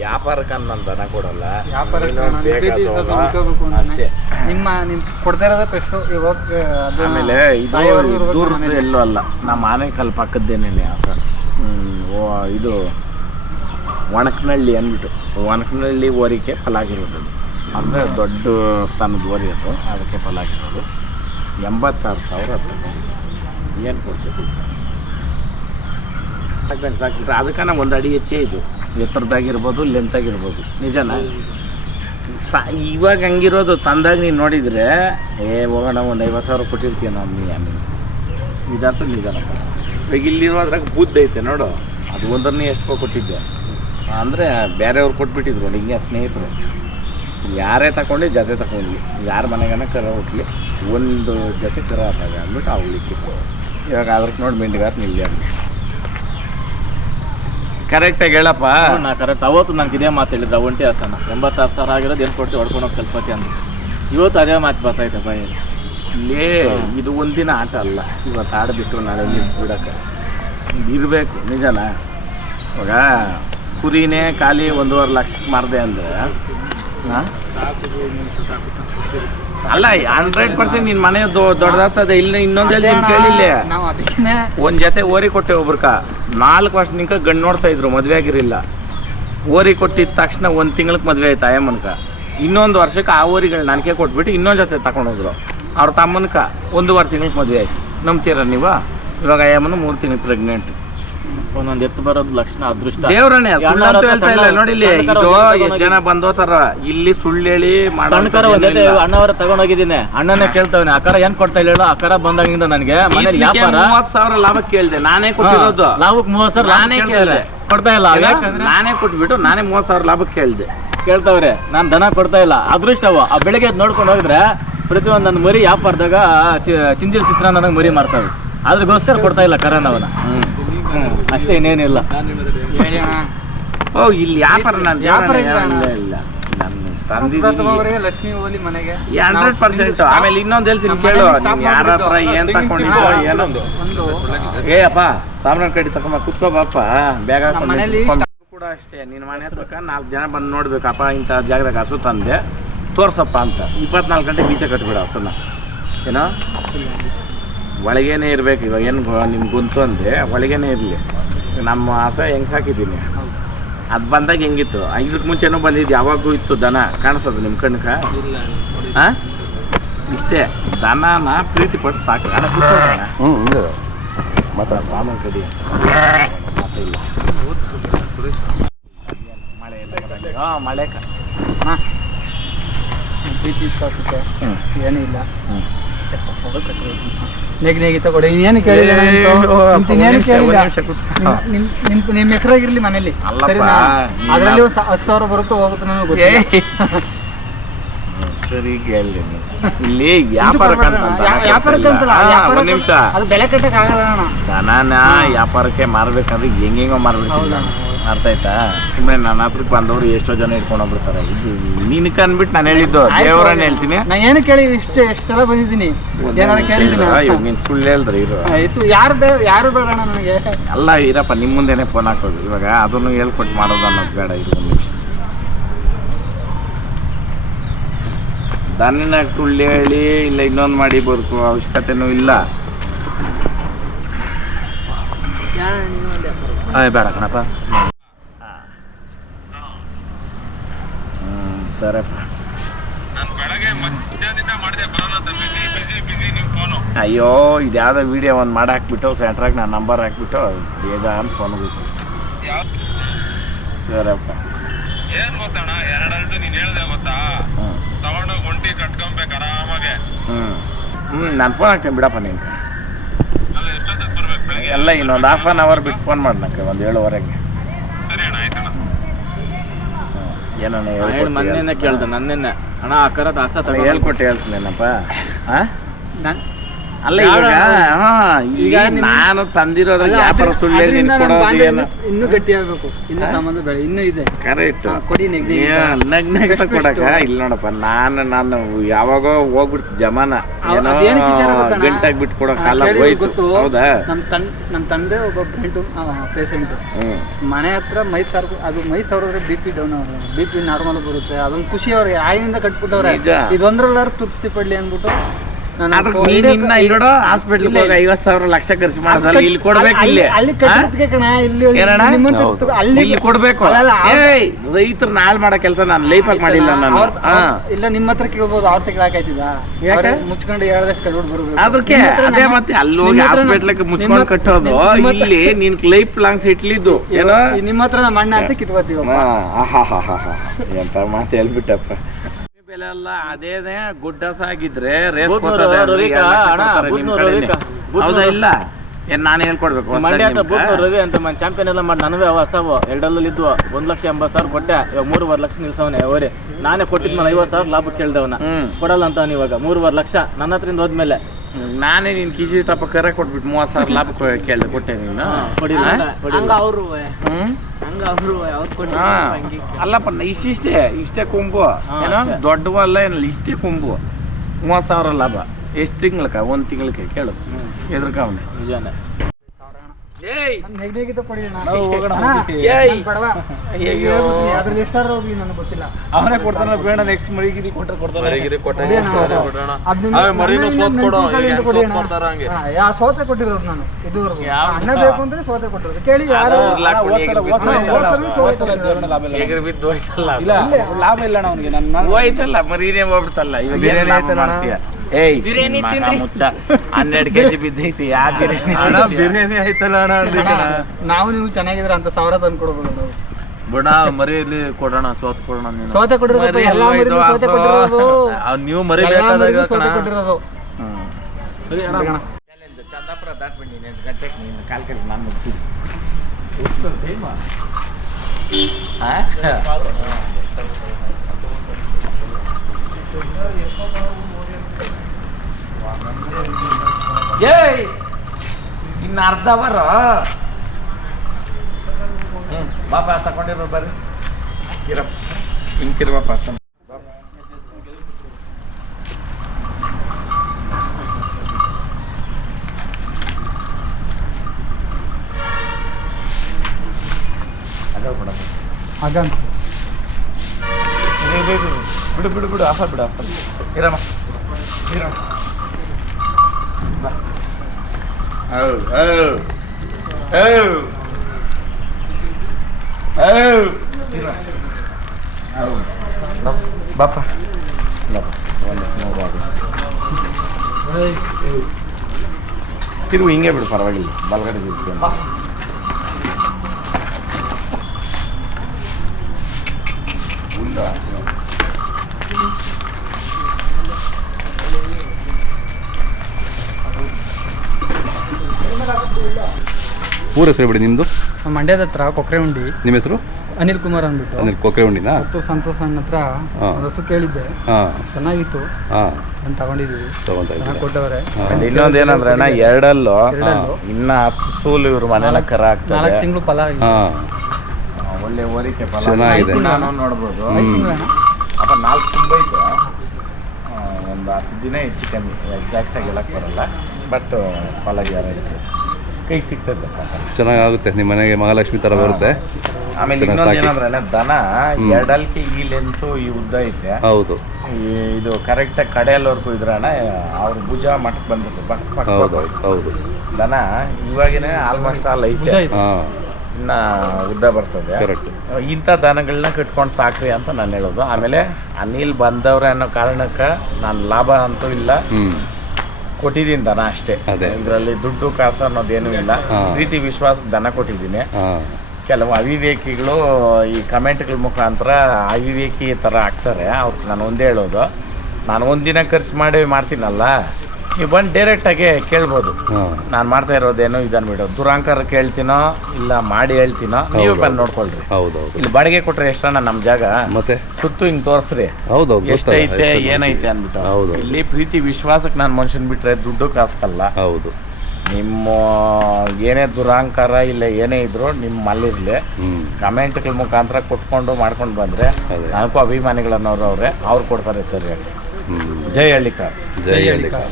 ವ್ಯಾಪಾರಕ್ಕೆ ನಾನು ದನ ಕೊಡಲ್ಲ, ಅಷ್ಟೇ. ನಿಮ್ಮ ಕೊಡ್ತಾ ಇರೋದಕ್ಕೆ ಎಷ್ಟು ಇವಾಗ? ಆಮೇಲೆ ಇದು ದೂರದ ಎಲ್ಲೂ ಅಲ್ಲ, ನಮ್ಮ ಆನೇಕಲ್ ಪಕ್ಕದ್ದೇನೆ ಸರ್. ಇದು ಒಣಕನಹಳ್ಳಿ ಅಂದ್ಬಿಟ್ಟು, ಒಣಕನಹಳ್ಳಿ ಓರಿಕೆ ಫಲಾಗಿರೋದು, ಅಂದರೆ ದೊಡ್ಡ ಸ್ಥಾನದ ಓರಿ ಅದು, ಅದಕ್ಕೆ ಫಲಾಗಿರೋದು. 86,000 ಏನು ಕೊಡ್ತೀವಿ ಸಾಕಿದ್ರೆ ಅದಕ್ಕೆ ನಾವು ಒಂದು ಅಡಿ ಹೆಚ್ಚೇ ಇದು, ಎತ್ತರದಾಗಿರ್ಬೋದು, ಲೆಂತಾಗಿರ್ಬೋದು. ನಿಜನಾ? ಇವಾಗ ಹಂಗಿರೋದು. ತಂದಾಗ ನೀನು ನೋಡಿದರೆ ಹೋಗೋಣ ಒಂದು 50,000 ಕೊಟ್ಟಿರ್ತೀಯ ನಾವು. ಆಮೇಲೆ ಇದಂತೂ ನಿಜನಪ್ಪ. ಇವಾಗ ಇಲ್ಲಿರೋದ್ರಾಗ ಬುದ್ಧ ಐತೆ ನೋಡು, ಅದು ಒಂದನ್ನೇ ಎಷ್ಟು ಕೊಟ್ಟಿದ್ದೆ ಅಂದರೆ ಬೇರೆಯವ್ರು ಕೊಟ್ಬಿಟ್ಟಿದ್ರು ನೋಡಿ. ಹಿಂಗೆ ಸ್ನೇಹಿತರು ಯಾರೇ ತಗೊಂಡು ಜೊತೆ ತಗೊಂಡ್ಲಿ, ಯಾರ ಮನೆಗನ ಕರ ಹುಟ್ಲಿ, ಒಂದು ಜೊತೆ ಕರ ಹಾಕಾಗ ಅಂದ್ಬಿಟ್ಟು ಆ ಉಳಿಕಿತ್ತು. ಇವಾಗ ಅದ್ರಕ್ಕೆ ನೋಡಿ ಮೆಂಡಿಗಾರ ನಿಲ್ಲಿ ಅಂದ್ಬಿಟ್ಟು ಕರೆಕ್ಟಾಗಿ ಹೇಳಪ್ಪ. ನಾ ಕರೆಕ್ಟ್ ಅವತ್ತು ನನಗೆ ಇದೇ ಮಾತು ಹೇಳಿದ್ದ, ಒಂಟಿ ಹಾಸನ 86,000 ಆಗಿರೋದು ಏನು ಕೊಡ್ತೀವಿ ಹೊಡ್ಕೊಂಡೋಗಿ ಸ್ವಲ್ಪತಿ ಅಂದ. ಇವತ್ತು ಅದೇ ಮಾತು ಬರ್ತೈತೆ ಬಾಯಲ್ಲಿ. ಇಲ್ಲೇ ಇದು ಒಂದಿನ ಆಟ ಅಲ್ಲ, ಇವತ್ತು ಆಡಿಬಿಟ್ಟು ನಾಳೆ ನಿಲ್ಲಿಸ್ಬಿಡಕ್ಕೆ ಇರಬೇಕು. ನಿಜನಾ? ಇವಾಗ ಕುರಿನೇ ಖಾಲಿ 1.5 ಲಕ್ಷಕ್ಕೆ ಮಾರಿದೆ ಅಂದರೆ ಅಲ್ಲ, 100% ನಿನ್ನ ಮನೆ ದೊಡ್ಡದಾಗ್ತದೆ. ಇಲ್ಲಿ ಇನ್ನೊಂದು ಹೇಳ್ತೀನಿ ಕೇಳಿಲ್ಲ, ಒಂದು ಜೊತೆ ಓರಿ ಕೊಟ್ಟೆ ಒಬ್ರಕ 4 ವರ್ಷ ನಿಂಕ ಗಂಡು ನೋಡ್ತಾ ಇದ್ರು, ಮದುವೆ ಆಗಿರಲಿಲ್ಲ. ಓರಿ ಕೊಟ್ಟಿದ್ದ ತಕ್ಷಣ 1 ತಿಂಗ್ಳಿಗೆ ಮದುವೆ ಆಯ್ತು ಆಯಮ್ಮನ್ಕ. ಇನ್ನೊಂದು ವರ್ಷಕ್ಕೆ ಆ ಓರಿಗಳು ನನಗೆ ಕೊಟ್ಬಿಟ್ಟು ಇನ್ನೊಂದು ಜೊತೆ ತಗೊಂಡೋದ್ರು. ಅವ್ರ ತಮ್ಮನ್ಕ 1.5 ತಿಂಗ್ಳಿಗೆ ಮದುವೆ ಆಯ್ತು. ನಂಬ್ತೀರ ನೀವು? ಇವಾಗ ಆಯಮ್ಮನ 3 ತಿಂಗಳು ಪ್ರೆಗ್ನೆಂಟ್. ಒಂದೊಂದು ಎತ್ತು ಬರೋದು ಲಕ್ಷಣ ಅದೃಷ್ಟ ದೇವ್ರನೇ ಹೇಳ್ತಾ ಇಲ್ಲ ನೋಡಿಲಿ. ಇದು ಎಷ್ಟು ಜನ ಬಂದೋತಾರ ಇಲ್ಲಿ ಸುಳ್ಳು ಹೇಳಿ ಅಣ್ಣವರ ತಗೊಂಡೋಗಿದ್ದೀನಿ. ಅಣ್ಣನೇ ಕೇಳ್ತಾವನೆ ಅಕಾರ ಏನ್ ಕೊಡ್ತಾ ಇಲ್ಲ ಹೇಳು. ಅಕಾರ ಬಂದಾಗಿಂದ ನನಗೆ ಮನೇಲಿ 30,000 ಲಾಭಕ್ಕೆ ಕೇಳಿದೆ, ನಾನೇ ಕೊಟ್ಟಿರೋದು. ಲಾಭಕ್ಕೆ 30,000 ನಾನೇ ಕೇಳಿದೆ, ಕೊಡ್ತಾ ಇಲ್ಲ. ನಾನೇ ಕೊಟ್ಬಿಟ್ಟು ನಾನೇ 30,000 ಲಾಭಕ್ಕೆ ಕೇಳಿದೆ. ಕೇಳ್ತಾವ್ರೆ, ನಾನು ದನ ಕೊಡ್ತಾ ಇಲ್ಲ. ಅದೃಷ್ಟವ ಆ ಬೆಳಿಗ್ಗೆ ನೋಡ್ಕೊಂಡು ಹೋಗಿದ್ರೆ ಪ್ರತಿಯೊಂದು ನನ್ನ ಮರಿ ವ್ಯಾಪಾರದಾಗ ಚಿಂಜಿಲ್ ಚಿತ್ರ ನನಗೆ ಮರಿ ಮಾಡ್ತಾವೆ. ಅದ್ರಗೋಸ್ಕರ ಕೊಡ್ತಾ ಇಲ್ಲ ಕರನವನ. ಅಷ್ಟೇ, ಇನ್ನೇನಿಲ್ಲ. ಓ ಇಲ್ಲಿ ವ್ಯಾಪಾರ ಇಲ್ಲ ಲಕ್ಷ್ಮೀ ಓಲಿ ಮನೆಗೆ 100%. ಆಮೇಲೆ ಇನ್ನೊಂದು ಹೇಳ್ತೀನಿ ಕೇಳು, ಯಾರ ಹತ್ರ ಏನ್ ತಕೊಂಡಿದ್ದೋ ಏನೊಂದು ಅಪ್ಪ ಸಾಮ್ರಾನ್ ಕಡೆ ತಗೊಂಬ ಕುತ್ಕೋ ಬಾಪ ಬ್ಯಾಗ ಕೂಡ ಅಷ್ಟೇ. ನಿನ್ನ ಮನೆ ಹತ್ರಕ್ಕ 4 ಜನ ಬಂದು ನೋಡ್ಬೇಕಪ್ಪ, ಇಂಥ ಜಾಗದಾಗ ಹಸು ತಂದೆ ತೋರ್ಸಪ್ಪ ಅಂತ 24 ಗಂಟೆ ಬೀಚ ಕಟ್ಬಿಡ ಹಸುನ. ಏನೋ ಒಳಗೇನೆ ಇರ್ಬೇಕು. ಇವಾಗ ಏನು ನಿಮ್ಗೆ ಗುಂತು ಅಂದೆ ಒಳಗೇನೆ ಇರಲಿ. ನಮ್ಮ ಆಸೆ ಹೆಂಗೆ ಸಾಕಿದ್ದೀನಿ ಅದು ಬಂದಾಗ ಹೆಂಗಿತ್ತು. ಇದಕ್ಕೆ ಮುಂಚೆನೂ ಬಂದಿದ್ದು ಯಾವಾಗೂ ಇತ್ತು ದನ ಕಾಣಿಸೋದು ನಿಮ್ಮ ಕಣ್ಕ? ಹಾಂ, ಇಷ್ಟೇ. ದನನ ಪ್ರೀತಿ ಪಟ್ಟು ಸಾಕು. ಹಣ ಮತ್ತು ಸಾಮಾನು ಕಡಿ ಮತ್ತೆ ಇಲ್ಲ ಮಳೆ ಇಲ್ಲ. ಹಾಂ, ಮಳೆ ಪ್ರೀತಿ ಏನಿಲ್ಲ. ನೆಗಿ ತಗೊಳ್ಳಿ. ಇನ್ನೇನು ಕೇಳಿಲ್ಲ, ನಿಮ್ಮ ಹೆಸರಾಗಿರ್ಲಿ ಮನೇಲಿ. ಅದರಲ್ಲಿ 10,000 ಬರುತ್ತೋ ಹೋಗುತ್ತೆ ನನಗೆ ಗೊತ್ತಿಲ್ಲ. ಸರಿ ಕೇಳಿ. ಇಲ್ಲಿ ವ್ಯಾಪಾರಕ್ಕಂತಲ್ಲ, ನಿಮಿಷ ಅದು ಬೆಲೆ ಕಟ್ಟಕ್ಕೆ ಆಗಲ್ಲ ಅಣ್ಣ. ದನನ ವ್ಯಾಪಾರಕ್ಕೆ ಮಾರ್ಬೇಕಂದ್ರೆ ಹೆಂಗೆಂಗೋ ಮಾರ್ಬಿಡ್ತಿಲ್ಲ. ಅರ್ಥ ಆಯ್ತಾ? ಸುಮ್ಮನೆ ನನ್ನ ಹತ್ರಕ್ಕೆ ಬಂದವರು ಎಷ್ಟೋ ಜನ ಇಟ್ಕೊಂಡು ಹೋಗ್ಬಿಡ್ತಾರೆ. ಇದು ನಿನಕ್ಕೆ ಅಂದ್ಬಿಟ್ಟು ನಾನು ಹೇಳಿದ್ದು, ದೇವರನ್ನ ಹೇಳ್ತೀನಿ. ನಾ ಏನು ಕೇಳಿ ಎಷ್ಟು ಸಲ ಬಂದಿದ್ದೀನಿ, ಏನಾರು ಕೇಳಿದ್ದೀನಿ. ಇವಾಗ ನೀನು ಸುಳ್ಳು ಹೇಳಿದ್ರೆ ಇರು. ಯಾರು ಬೇಡ ನನಗೆ. ಅಲ್ಲ ಇರಪ್ಪ, ನಿಮ್ಮ ಮುಂದೆನೆ ಫೋನ್ ಹಾಕೋದು. ಇವಾಗ ಅದನ್ನು ಹೇಳ್ಕೊಟ್ಟು ಮಾಡೋದು ಅನ್ನೋದು ಬೇಡ. ಇದು 1 ನಿಮಿಷ. ದನಿನಾಗ ಸುಳ್ಳು ಹೇಳಿ ಇಲ್ಲ ಇನ್ನೊಂದು ಮಾಡಿ ಬದುಕೋ ಅವಶ್ಯಕತೆನೂ ಇಲ್ಲ. ಬೇಡ ಕಣಪ್ಪ. ಸರಪ್ಪ. ಅಯ್ಯೋ ಇದ್ಯಾವುದೋ ವಿಡಿಯೋ ಒಂದು ಮಾಡಿ ಹಾಕ್ಬಿಟ್ಟು ಸೆಂಟ್ರಾಗ ನಾನು ನಂಬರ್ ಹಾಕ್ಬಿಟ್ಟು ಬೇಜಾರು ಫೋನ್ ಹೋಗ್ಬಿಟ್ಟು. ಸರಪ್ಪ. ಏನ್ ಗೊತ್ತಣ್ಣ, 2 ನೀನ್ ಹೇಳ್ದೆ ಗೊತ್ತಾ, ತಗೊಂಡೋಗಿ ಒಂಟಿ ಕಟ್ಕೊಬೇಕು ಆರಾಮಾಗೆ. ನಾನು ಫೋನ್ ಹಾಕ್ತೀನಿ ಬಿಡಪ್ಪ. ನೀನು ಎಷ್ಟೊತ್ತಿಗೆ ಬರ್ಬೇಕು? ಬೆಳಿಗ್ಗೆ ಎಲ್ಲ ಇನ್ನೊಂದು 1/2 hour ಬಿಟ್ಟು ಫೋನ್ ಮಾಡಿ ನನಗೆ, ಒಂದು 7:15. ಸರಿ ಅಣ್ಣ, ಆಯ್ತಣ್ಣ. ಏನಣ್ಣ ಮೊನ್ನೆ ಕೇಳ್ದೆ ನನ್ನೆನ್ನೆ ಅಣ್ಣ ಅಕ್ಕರ ದಾಸ ಹೇಳ್ಕೊಟ್ಟು ಹೇಳ್ತೀನೇನಪ್ಪ. ಹಾಂ ಅಲ್ಲ ಈಗ ನಾನು ತಂದಿರೋದ್ರ ವ್ಯಾಪಾರ ಸುಳ್ಳು ಹೇಳಿ ಅದ್ರಿಂದ ನಿನ್ಗೆ ನಮ್ ಕೊಡೋದು ಬಾಂಧವ್ಯ ಏನು ಇನ್ನೂ ಗಟ್ಟಿ ಆಗ್ಬೇಕು, ಇನ್ನೂ ಸಂಬಂಧ ಬೆಳೆ ಇನ್ನೂ ಇದೆ. ಕರೆಕ್ಟ್ ಕೊಡಿ ನೆಗಡಿ ನಗ್ನಗ್ತ ಕೊಡಕ ಇಲ್ಲ ನೋಡಪ್ಪ. ನಾನು ಯಾವಾಗೋ ಹೋಗ್ಬಿಡ್ತು ಜಮಾನ ಏನೋ ಅದೇನಕ್ಕೆ ವಿಚಾರ ಗೊತ್ತಣ್ಣ? ಗಂಟಾಗಿ ಬಿಟ್ಟು ಕೊಡೋ ಕಾಲ ಕೇಳಿ ಹೋಯ್ತು. ಗೊತ್ತು. ಹೌದಾ? ನಮ್ಮ ತಂದೆ ಒಬ್ಬ ಪೇಷಂಟ್ ಮನೆ ಹತ್ರ ಮೈ ಸಾವಿರ BP ಡೌನ್, BP ನಾರ್ಮಲ್ ಬರುತ್ತೆ. ಅದೊಂದು ಖುಷಿ ಅವ್ರಿಗೆ ಆಗಿಂದ ಕಟ್ಬಿಟ್ಟವ್ರೆ. ನಿಜ. ಇದೊಂದ್ರಲ್ಲಾರು ತೃಪ್ತಿ ಪಡ್ಲಿ ಅಂದ್ಬಿಟ್ಟು ನೀನ್ ಇಲ್ಲೋಡು ಹಾಸ್ಪಿಟ್ಲ್ 50,000 ಲಕ್ಷ ಖರ್ಚು ಮಾಡೋದಲ್ಲ, ಇಲ್ಲಿ ಕೊಡ್ಬೇಕು. ಇಲ್ಲಿ ಅಲ್ಲಿ ಕಟ್ಟೋದಕ್ಕೆ ಕಣ, ಇಲ್ಲಿ ಏನಣ್ಣ? ನಿಮ್ಮಂತ ಅಲ್ಲಿ ಇಲ್ಲಿ ಕೊಡ್ಬೇಕು. ರೈತರ ನಾಲ್ ಮಾಡೋ ಕೆಲಸ ನಾನು ಲೈಫಾಗಿ ಮಾಡಿಲ್ಲ ನಾನು. ಇಲ್ಲ ನಿಮ್ಮ ಹತ್ರ ಕೇಳ್ಬೋದು, ಅವ್ರ ಕೇಳಾಕೈತಿದ ಮುಚ್ಕೊಂಡು ಹೇಳ್ದಷ್ಟು ಕಟ್ಬಿಟ್ಟು ಬರ್ಬೇಕು. ಅದಕ್ಕೆ ಅದೇ ಮತ್ತೆ ಅಲ್ಲಿ ಹೋಗಿ ಹಾಸ್ಪಿಟ್ಲಿಗೆ ಮುಚ್ಕೊಂಡು ಕಟ್ಟೋದು. ಇಲ್ಲಿ ನೀನ್ ಲೈಫ್ ಲಾಂಗ್ ಇಟ್ಲಿದ್ದು ಏನೋ ನಿಮ್ಮ ಹತ್ರ ನಮ್ಮ ಅಣ್ಣ ಅಂತ ಕಿತ್ಕೋತೀವ. ಎಂತ ಮಾತು ಹೇಳ್ಬಿಟ್ಟಪ್ಪ. ಬೆಲೆ ಎಲ್ಲ ಅದೇನೆ ಗುಡ್ಡಸ ಆಗಿದ್ರೆ ರೇಸ್ ಹೌದಾ? ಇಲ್ಲ ಏನ್ ನಾನು ಹೇಳ್ಕೊಡ್ಬೇಕು? ಮಂಡ್ಯ ಅಂತ ರವಿ ಅಂತ ಚಾಂಪಿಯನ್ ಎಲ್ಲ ಮಾಡಿ ನನವೇ ಹೊಸವು 2 ಇದ್ವು. 1,80,000 ಕೊಟ್ಟೆ. ಇವಾಗ 3.5 ಲಕ್ಷ ನಿಲ್ಸವನೆ ಅವರೇ. ನಾನೇ ಕೊಟ್ಟಿದ್ಮೇಲೆ 50,000 ಲಾಭ ಕೇಳ್ದವನ ಕೊಡಲ್ಲ ಅಂತ ಇವಾಗ 3.5 ಲಕ್ಷ ನನ್ನ ಹತ್ರಿಂದ ಹೋದ್ಮೇಲೆ ನಾನೇ ನೀನ್ ಕಿಸಿ ಟಪ್ಪ ಕರೆ ಕೊಟ್ಬಿಟ್ಟು 30,000 ಲಾಭ ಕೇಳ್ದೆ ಕೊಟ್ಟೆ ನೀನು. ಅಲ್ಲಪ್ಪ ಇಷ್ಟೇ ಕೊಂಬು ಏನೋ ದೊಡ್ಡವಲ್ಲ ಏನಲ್ಲ, ಇಷ್ಟೇ ಕೊಂಬು 30,000 ಲಾಭ. ಎಷ್ಟು ತಿಂಗಳಕ? 1 ತಿಂಗಳಕ್ಕೆ ಕೇಳು ಎದ್ರಕ ಅವನೇ. ನಿಜಾನೆ. ಅದ್ರಲ್ಲಿ ಎಷ್ಟಾರ ಹೋಗ್ಲಿ ನನಗೆ ಗೊತ್ತಿಲ್ಲ. ಅವನೇ ಕೊಡ್ತಾನ ಬೇಡ. ನೆಕ್ಸ್ಟ್ ಮರಿಗಿರಿ ಕೊಟ್ಟರೆ ಸೋತೆ ಕೊಟ್ಟಿರೋದು ನಾನು ಇದುವರೆಗೂ. ಅಣ್ಣ ಬೇಕು ಅಂದ್ರೆ ಸೋತೆ ಕೊಟ್ಟಿರೋದು. ಕೇಳಿ ಯಾರು ಲಾಭ ಇಲ್ಲ ಅವನಿಗೆ. ಹೋಯ್ತಲ್ಲ ಮರೀನೇ ಹೋಗ್ಬಿಡ್ತಲ್ಲ. ಇವಾಗ ಏಯ್ ಮುಚ್ಚ 12 kg ಬಿದ್ದೈತಿ. ಯಾ ಬಿರಿಯಾನಿ ಆಯ್ತಲ್ಲ ಅಣ್ಣ. ನಾವು ನೀವು ಚೆನ್ನಾಗಿದ್ರೆ ಅಂತ 1,000 ತಂದು ಕೊಡ್ಬೋದು ನಾವು. ಬಡ ಮರಿಯಲ್ಲಿ ಕೊಡೋಣ, ಸೋತ್ ಕೊಡೋಣ. ಸೋತೆ ಕೊಟ್ಟಿರೋದು ಎಲ್ಲಾ ಮರಿಗೂ ಸೋತೆ ಕೊಟ್ಟಿರೋದು. ನೀವು ಮರಿ ಬೇಕಾದಾಗ ಸೋತೆ ಕೊಟ್ಟಿರೋದು. ಸರಿ ಅಣ್ಣ. ಚಂದಾಪುರ ದಾಟ್ಬಿಡಿ 8 ಗಂಟೆಗೆ ನೀನು ಕಾಲ್ ನಾನು ಮುಗ್ತೀನಿ. ಏಯ್ ಇನ್ನು ಅರ್ಧ ಬರ ಬಾಪ ತಗೊಂಡಿರೋ ಬರ್ರಿ ಇರಪ್ಪ ಹಿಂತಿರುವ ಪಾಸ. ಬಿಡು ಬಿಡು ಬಿಡು ಆಫರ್ ಬಿಡು ಆಫರ್ ಇರಮ್ಮ ಇರಮ್ಮ. ಬಾಪ ತಿರುವು ಹಿಂಗೆ ಬಿಡು, ಪರವಾಗಿಲ್ಲ. ಬಲಗಡೆ ಇರ್ತೀನಿ. ಊರ ಹೆಸರು ಬಿಡಿ ನಿಮ್ಮದು? ಮಂಡ್ಯದ ಹತ್ರ ಕೊಕ್ರೆ ಉಂಡಿ. ನಿಮ್ಮ ಹೆಸರು? ಅನಿಲ್ ಕುಮಾರ್ ಅಂದ್ಬಿಟ್ಟು. ಅನಿಲ್ ಕೊಕ್ರೆ ಉಂಡಿನಾ? ಸಂತೋಷ್ ಅಣ್ಣ ಹತ್ರ ಹಸು ಕೇಳಿದ್ದೆ, ಚೆನ್ನಾಗಿತ್ತು ಅಂತ ತಗೊಂಡಿದ್ದೀವಿ. ಚೆನ್ನಾಗಿ ಕೊಟ್ಟವ್ರೆ. ಇನ್ನೊಂದು ಏನಂದ್ರೆ ಅಣ್ಣ, ಎರಡಲ್ಲೂ ಇನ್ನ 10 ಸೂಲು ಇವ್ರ ಮನೆಲ್ಲ ಕರ ಆಗ್ತದೆ. 4 ತಿಂಗಳು ಫಲ ಒಳ್ಳೆ ಓರಿಕೆ ಫಲ ಚೆನ್ನಾಗಿದೆ. ನಾನು ನೋಡ್ಬೋದು. ಅಪ್ಪ 4 ತುಂಬೈತೆ. ಒಂದು 10 ದಿನ ಹೆಚ್ಚು ಕಮ್ಮಿ, ಎಕ್ಸಾಕ್ಟಾಗಿ ಹೇಳಕ್ ಬರಲ್ಲ. ಬಟ್ ಫಲ ಗ್ಯಾರಂಟಿ ಕೈಗೆ ಸಿಗ್ತದೆ. ಚೆನ್ನಾಗುತ್ತೆ. ನಿಮ್ಮ ಮನೆಗೆ ಮಹಾಲಕ್ಷ್ಮಿ ಥರ ಬರುತ್ತೆ. ಆಮೇಲೆ ಇನ್ನೊಂದು ಏನಂದ್ರೆ ದನ 2 ಅಲ್ಕೆ ಈ ಲೆಂತು ಈ ಉದ್ದ ಐತೆ. ಹೌದು. ಇದು ಕರೆಕ್ಟಾಗಿ ಕಡೆಯಲ್ಲವರೆಗೂ ಇದ್ರಣ್ಣ ಅವ್ರ ಭುಜ ಮಟ್ಟಕ್ಕೆ ಬಂದಿದೆ. ಹೌದು ಹೌದು. ದನ ಇವಾಗಿನ ಆಲ್ಮೋಸ್ಟ್ ಆಲ್ ಐತೆ, ಇನ್ನ ಉದ್ದ ಬರ್ತದೆ. ಇಂಥ ದನಗಳನ್ನ ಕಟ್ಕೊಂಡು ಸಾಕ್ರಿ ಅಂತ ನಾನು ಹೇಳೋದು. ಆಮೇಲೆ ಅನಿಲ್ ಬಂದವ್ರೆ ಅನ್ನೋ ಕಾರಣಕ್ಕೆ ನಾನು ಲಾಭ ಅಂತೂ ಇಲ್ಲ, ಕೊಟ್ಟಿದ್ದೀನಿ ದನ ಅಷ್ಟೇ. ಇದರಲ್ಲಿ ದುಡ್ಡು ಕಾಸು ಅನ್ನೋದೇನೂ ಇಲ್ಲ. ಪ್ರೀತಿ ವಿಶ್ವಾಸ ದನ ಕೊಟ್ಟಿದ್ದೀನಿ. ಕೆಲವು ಅವಿವೇಕಿಗಳು ಈ ಕಮೆಂಟ್ಗಳ ಮುಖಾಂತರ ಅವಿವೇಕಿ ಥರ ಆಗ್ತಾರೆ. ಅವ್ರಿಗೆ ನಾನು ಒಂದೇ ಹೇಳೋದು, ನಾನು ಒಂದಿನ ಖರ್ಚು ಮಾಡ್ತೀನಲ್ಲ, ನೀವು ಬಂದು ಡೈರೆಕ್ಟಾಗಿ ಕೇಳ್ಬೋದು, ಹಾಂ ನಾನು ಮಾಡ್ತಾ ಇರೋದೇನು ಇದನ್ನು ಬಿಡು, ದುರಾಂಕಾರ ಕೇಳ್ತೀನೋ ಇಲ್ಲ ಮಾಡಿ ಹೇಳ್ತೀನೋ ನೀವು ಬಂದು ನೋಡ್ಕೊಳ್ರಿ. ಹೌದೌದು. ಇಲ್ಲಿ ಬಾಡಿಗೆ ಕೊಟ್ರೆ ಎಷ್ಟಣ್ಣ ನಮ್ಮ ಜಾಗ, ಮತ್ತೆ ಸುತ್ತು ಹಿಂಗೆ ತೋರಿಸ್ರಿ ಹೌದೌದು, ಎಷ್ಟೈತೆ ಏನೈತೆ ಅಂದ್ಬಿಟ್ಟು. ಹೌದು. ಇಲ್ಲಿ ಪ್ರೀತಿ ವಿಶ್ವಾಸಕ್ಕೆ ನಾನು ಮನುಷ್ಯನ್ ಬಿಟ್ರೆ ದುಡ್ಡು ಕಾಸಲ್ಲ. ಹೌದು. ನಿಮ್ಮ ಏನೇ ದುರಾಂಕಾರ ಇಲ್ಲ ಏನೇ ಇದ್ರು ನಿಮ್ಮ ಮಲ್ಲಿರಲಿ ಕಮೆಂಟ್ಗಳ ಮುಖಾಂತರ ಕೊಟ್ಕೊಂಡು ಮಾಡ್ಕೊಂಡು ಬಂದರೆ ನನಗೂ ಅಭಿಮಾನಿಗಳನ್ನೋರು ಅವ್ರೆ, ಅವ್ರು ಕೊಡ್ತಾರೆ ಸರಿಯಾಗಿ. ಜೈ ಹಳ್ಳಿಕಾರ್. ಜೈ ಹಳ್ಳಿಕಾರ್.